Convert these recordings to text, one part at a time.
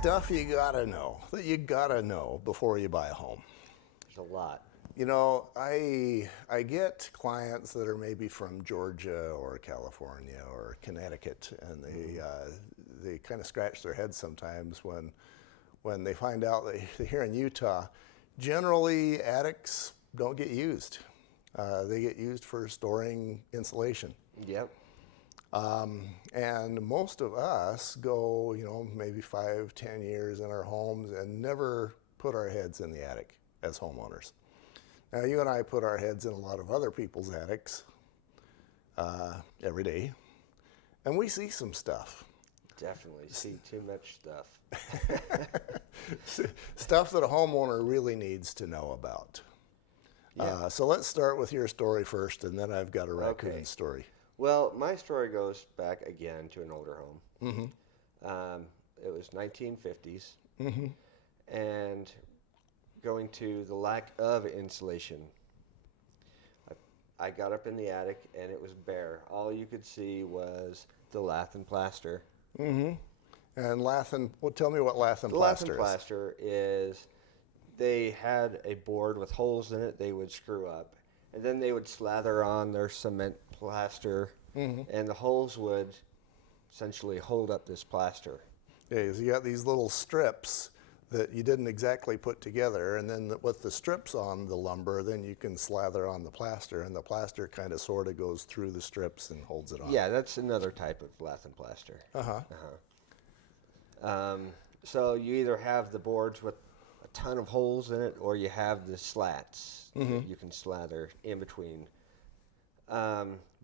stuff you gotta know that you gotta know before you buy a home. There's a lot. You know, I get clients that are maybe from Georgia or California or Connecticut, and they kind of scratch their heads sometimes when they find out that here in Utah, generally attics don't get used. They get used for storing insulation. Yep. And most of us go, you know, maybe 5, 10 years in our homes and never put our heads in the attic as homeowners. Now, you and I put our heads in a lot of other people's attics every day, and we see some stuff. Definitely see too much stuff. Stuff that a homeowner really needs to know about. Yeah. So let's start with your story first, and then I've got a raccoon Okay. story. Well, my story goes back again to an older home. Mm-hmm. It was 1950s, Mm-hmm. and going to the lack of insulation. I got up in the attic, and it was bare. All you could see was the lath and plaster. Mm-hmm. And lath and, well, tell me what lath and The lath plaster and plaster is they had a board with holes in it they would screw up, and then they would slather on their cement plaster, and the holes would essentially hold up this plaster. Yeah, so you got these little strips that you didn't exactly put together, and then with the strips on the lumber, then you can slather on the plaster, and the plaster kind of sort of goes through the strips and holds it on. Yeah, that's another type of lath and plaster. Uh-huh. So you either have the boards with a ton of holes in it, or you have the slats that you can slather in between.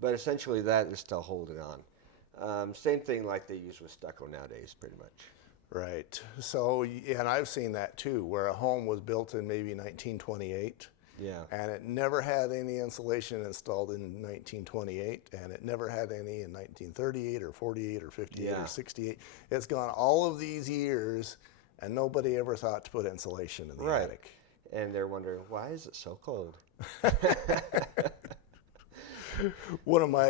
But essentially that is to hold it on. Same thing like they use with stucco nowadays, pretty much. Right. So, and I've seen that too, where a home was built in maybe 1928. Yeah. And it never had any insulation installed in 1928, and it never had any in 1938 or 48 or 58 Yeah. or 68. It's gone all of these years, and nobody ever thought to put insulation in the Right. attic. And they're wondering, why is it so cold?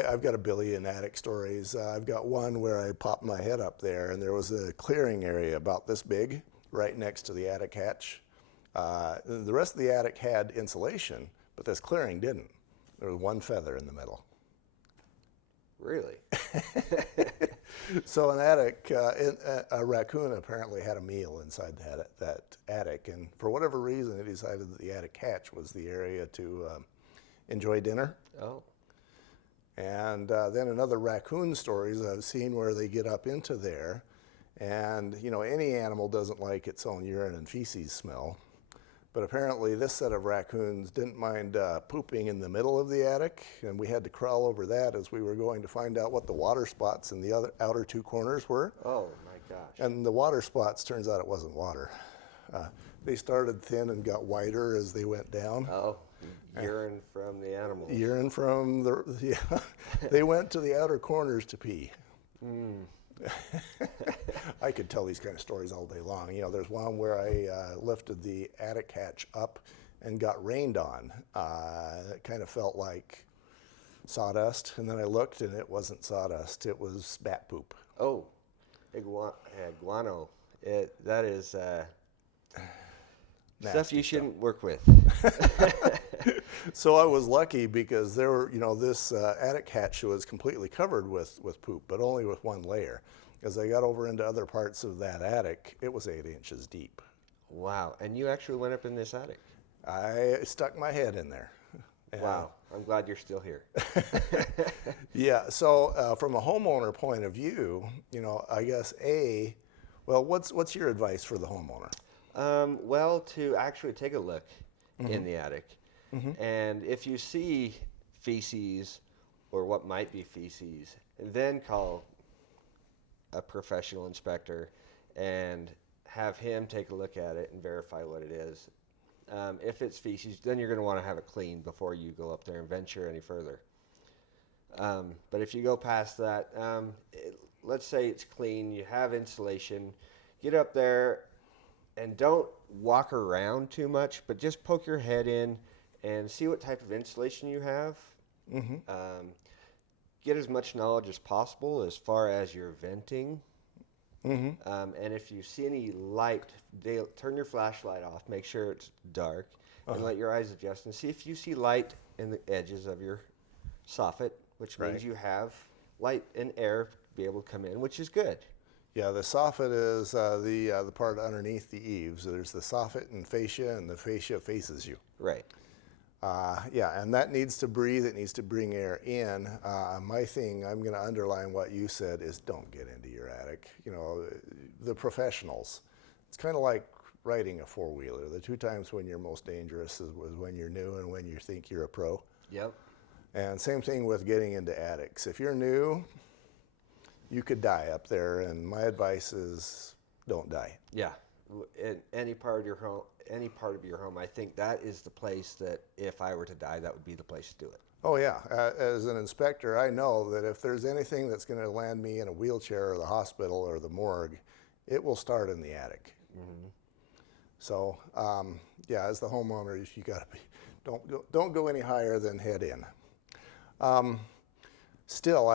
I've got a billion attic stories. I've got one where I popped my head up there, and there was a clearing area about this big right next to the attic hatch. The rest of the attic had insulation, but this clearing didn't. There was one feather in the middle. Really? So an attic, a raccoon apparently had a meal inside that attic, and for whatever reason, it decided that the attic hatch was the area to enjoy dinner. Oh. And then in other raccoon stories I've seen where they get up into there, and you know, any animal doesn't like its own urine and feces smell. But apparently this set of raccoons didn't mind pooping in the middle of the attic, and we had to crawl over that as we were going to find out what the water spots in the outer two corners were. Oh my gosh. And the water spots, turns out it wasn't water. They started thin and got wider as they went down. Oh, urine from the animals. Urine from yeah, they went to the outer corners to pee. I could tell these kind of stories all day long. You know, there's one where I lifted the attic hatch up and got rained on. It kind of felt like sawdust, and then I looked and it wasn't sawdust, it was bat poop. Oh, guano. That is stuff you shouldn't work with. So I was lucky because there were, you know, this attic hatch was completely covered with poop, but only with one layer. As I got over into other parts of that attic, it was 8 inches deep. Wow. And you actually went up in this attic? I stuck my head in there. Wow. I'm glad you're still here. Yeah, so from a homeowner point of view, you know, I guess what's your advice for the homeowner? Well, to actually take a look in the attic. And if you see feces or what might be feces, then call a professional inspector and have him take a look at it and verify what it is. If it's feces, then you're going to want to have it cleaned before you go up there and venture any further. But if you go past that, let's say it's clean, you have insulation, get up there and don't walk around too much, but just poke your head in and see what type of insulation you have. Get as much knowledge as possible as far as your venting. And if you see any light, turn your flashlight off. Make sure it's dark, and let your eyes adjust, and see if you see light in the edges of your soffit, which Right. means you have light and air to be able to come in, which is good. Yeah, the soffit is the part underneath the eaves. There's the soffit and fascia, and the fascia faces you. Right. Yeah, and that needs to breathe. It needs to bring air in. My thing, I'm going to underline what you said, is don't get into your attic. You know, the professionals. It's kind of like riding a four-wheeler. The two times when you're most dangerous was when you're new and when you think you're a pro. Yep. And same thing with getting into attics. If you're new, you could die up there, and my advice is don't die. Yeah. In any part of your home, I think that is the place that if I were to die, that would be the place to do it. Oh yeah, as an inspector, I know that if there's anything that's going to land me in a wheelchair or the hospital or the morgue, it will start in the attic. So yeah, as the homeowner, you got to be don't go any higher than head in. Still,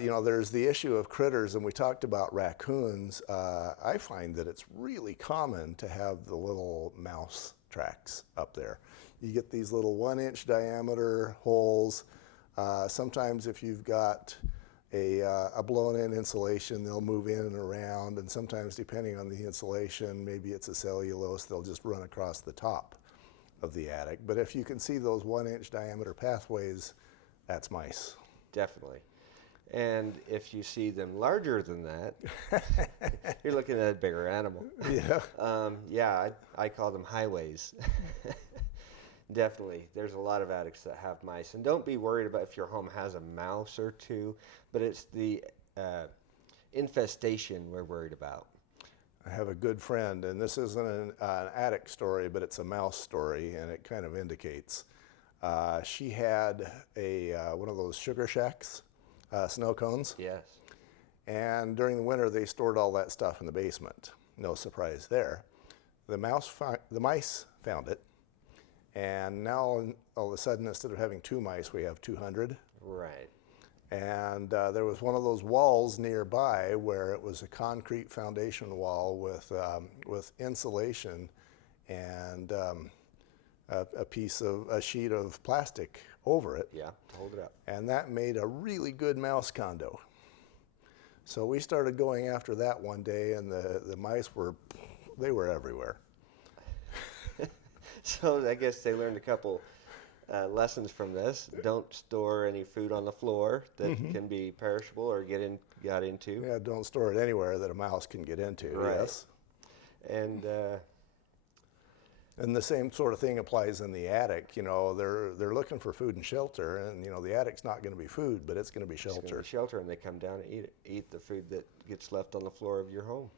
you know, there's the issue of critters, and we talked about raccoons. I find that it's really common to have the little mouse tracks up there. You get these little 1-inch diameter holes. Sometimes if you've got a blown-in insulation, they'll move in and around, and sometimes depending on the insulation, maybe it's a cellulose, they'll just run across the top of the attic. But if you can see those 1-inch diameter pathways, that's mice. Definitely. And if you see them larger than that, you're looking at a bigger animal. Yeah. Yeah, I call them highways. Definitely. There's a lot of attics that have mice. And don't be worried about if your home has a mouse or two, but it's the infestation we're worried about. I have a good friend, and this isn't an attic story, but it's a mouse story, and it kind of indicates. She had one of those sugar shacks, snow cones, Yes. and during the winter they stored all that stuff in the basement. No surprise there. The mice found it, and now all of a sudden, instead of having 2 mice, we have 200. Right. And there was one of those walls nearby where it was a concrete foundation wall with insulation and a sheet of plastic over it. Yeah, hold it up. And that made a really good mouse condo. So we started going after that one day, and the mice were everywhere. So I guess they learned a couple lessons from this. Don't store any food on the floor that can be perishable or got into. Yeah, don't store it anywhere that a mouse can get into. Right. Yes. And the same sort of thing applies in the attic. You know, they're looking for food and shelter, and you know the attic's not going to be food, but it's going to be it's gonna shelter. be shelter, and they come down and eat the food that gets left on the floor of your home.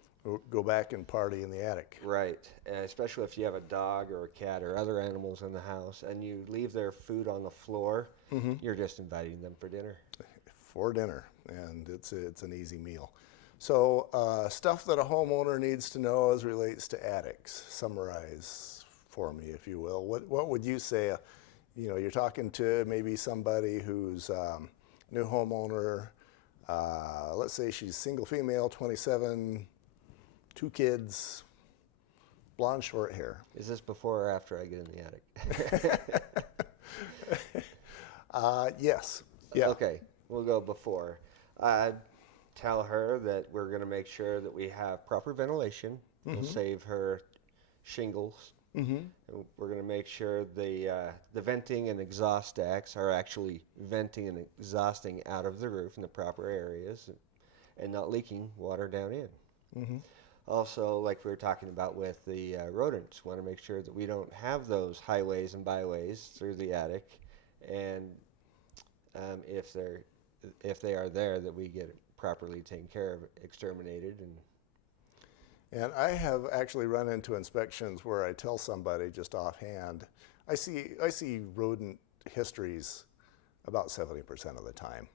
Go back and party in the attic. Right, and especially if you have a dog or a cat or other animals in the house, and you leave their food on the floor, you're just inviting them for dinner. For dinner, and it's an easy meal. So stuff that a homeowner needs to know as relates to attics. Summarize for me, if you will. What would you say? You know, you're talking to maybe somebody who's new homeowner. Let's say she's single female, 27, 2 kids, blonde short hair. Is this before or after I get in the attic? Yes. Yeah. Okay, we'll go before. I'd tell her that we're going to make sure that we have proper ventilation. We'll save her shingles. And we're going to make sure the venting and exhaust stacks are actually venting and exhausting out of the roof in the proper areas and not leaking water down in. Also, like we were talking about with the rodents, want to make sure that we don't have those highways and byways through the attic, and if they are there, that we get it properly taken care of, exterminated. And I have actually run into inspections where I tell somebody just offhand, I see rodent histories about 70% of the time.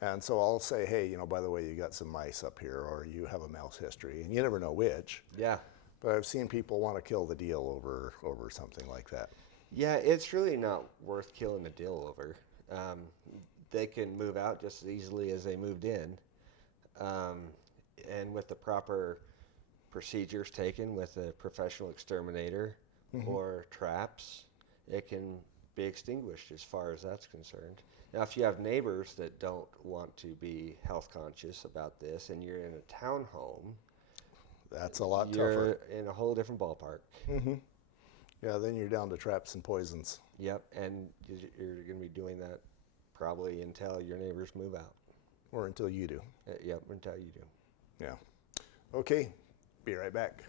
And so I'll say, hey, you know, by the way, you got some mice up here, or you have a mouse history, and you never know which. Yeah. But I've seen people want to kill the deal over something like that. Yeah, it's really not worth killing the deal over. They can move out just as easily as they moved in. and with the proper procedures taken with a professional exterminator or traps, it can be extinguished as far as that's concerned. Now, if you have neighbors that don't want to be health conscious about this and you're in a townhome, That's a lot you're tougher. in a whole different ballpark. Yeah, then you're down to traps and poisons. Yep, and you're going to be doing that probably until your neighbors move out. Or until you do. Yep, until you do. Yeah. Okay, be right back.